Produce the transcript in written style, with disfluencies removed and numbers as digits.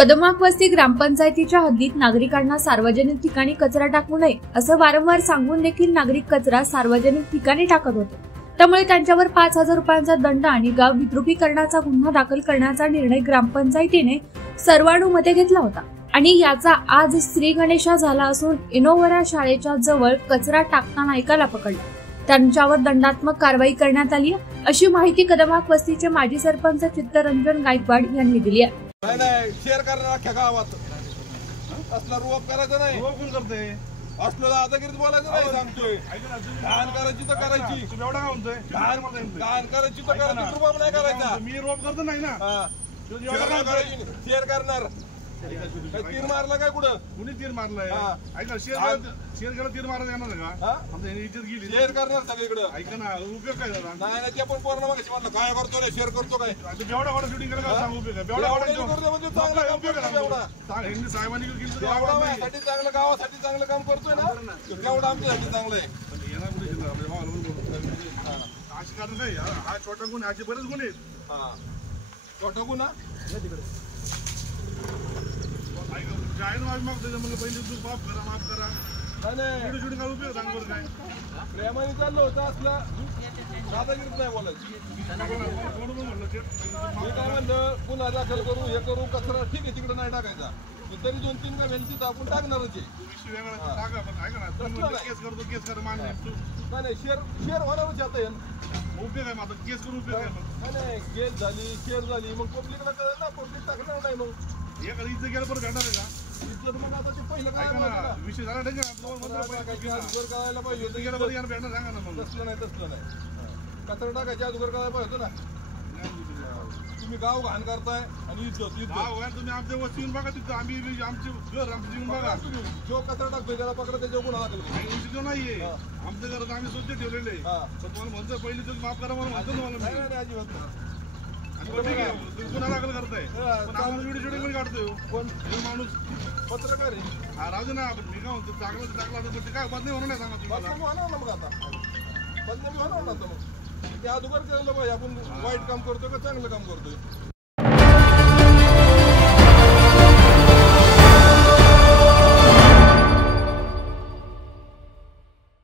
कदमाक वस्ती ग्रामपंचायतीच्या हद्दीत नागरिकांना सार्वजनिक ठिकाणी कचरा टाकू नये असं वारंवार सांगून देखील नागरिक कचरा सार्वजनिक ठिकाणी टाकत होते। त्यामुळे त्यांच्यावर 5,000 रुपयांचा दंड आणि गाव विद्रुपीकरणाचा गुन्हा दाखल करण्याचा निर्णय ग्रामपंचायतीने सर्वानुमते घेतला होता आणि याचा आज श्री गणेशा झाला असून इनोवरा शाळेच्या जवळ कचरा टाकताना एकाला पकडला। त्यांच्यावर दंडात्मक कारवाई करण्यात आली अशी माहिती कदमाक वस्तीचे माजी सरपंच चित्तरंजन गायकवाड यांनी दिली आहे। नाही शेअर करणार अख्ख्या गावात असला रोप करायचा नाही। रोप कोण करते असलं दादागिरीत बोलायचं नाही सांगतोय। घाण करायची तर करायची तुम्ही एवढा काय म्हणतोय घाण करायची तर करायची रोप नाही करायचा। मी रोप करतो नाही ना शेअर करणार तीर मारला काय कुठं कुणी तीर मारलाय ऐका शेअर केला तीर मारायला येणार का आमच्या इज्जत गेली शेअर करणार सगळीकडे ऐका ना उपयोग काय झाला नाही ते पण पूर्ण मागाशी म्हणलं काय करतो रे शेअर करतो काय बेवडा वाडा शूटिंग करायला सांग उपयोग आहे बेवडा वाडा करतो म्हणजे चांगला उपयोग आहे बेवडा सांग हिंदी साहेबांनी केलं गावासाठी चांगलं गावासाठी चांगलं काम करतोय ना बेवडा आमच्यासाठी चांगलं आहे येणार कुठे अशी कारण नाही हा छोटा गुन्हा असे बरेच गुन्हे आहेत हा छोटा गुन्हा तिकडे जाहीर मागतो म्हणजे पहिले तू माफ करा नाही छोटी काय उपयोग सांग बरं काय प्रेमाने चाललं होतं असला दादागिरीत नाही बोलायचं मी काय म्हणलं पुन्हा दाखल करू हे करू कचरा ठीक आहे तिकडे नाही टाकायचा तरी 2-3 का व्हॅन्सी आपण टाकणारच आहे शेअर होणारच आता उपयोग आहे माझा केस करून उपयोग आहे नाही केस झाली शेअर झाली मग पब्लिकला कळलं ना पब्लिक टाकणार नाही मग एखादी इज्जत गेलं परत भेटणार आहे का इज्जत मग आता ते पहिलं काय विषय झाला ठीक आहे करायला पाहिजे गेलं बरं भेटणार सांगा ना मग तसलं नाही कचरा टाकायच्या अगोदर करायला पाहिजे होतं ना तुम्ही गाव घाण करताय आणि इज्जत तुम्ही आमच्या वस्ती येऊन बघा तिथं आम्ही आमचे घर आमचं येऊन बघा जो कचरा टाकतोय त्याला पकडा त्याच्या गुन्हा दाखल नाहीये आमच्या घरात आम्ही स्वच्छ ठेवलेले पण तुम्हाला म्हणतोय पहिली तुम्ही माफ करा म्हणून म्हणतो तुम्हाला अजिबात गुन्हा दाखल करताय व्हिडिओ शूटिंग काढतोय कोण माणूस पत्रकार आहे राजू ना आपण मी काय म्हणतो चांगला काय बदनामी होणार नाही सांगा तुम्हाला होणार ना मग आता बदनामी होणार ना मग ते अगोदर केलं पाहिजे आपण वाईट काम करतोय का चांगलं काम करतोय।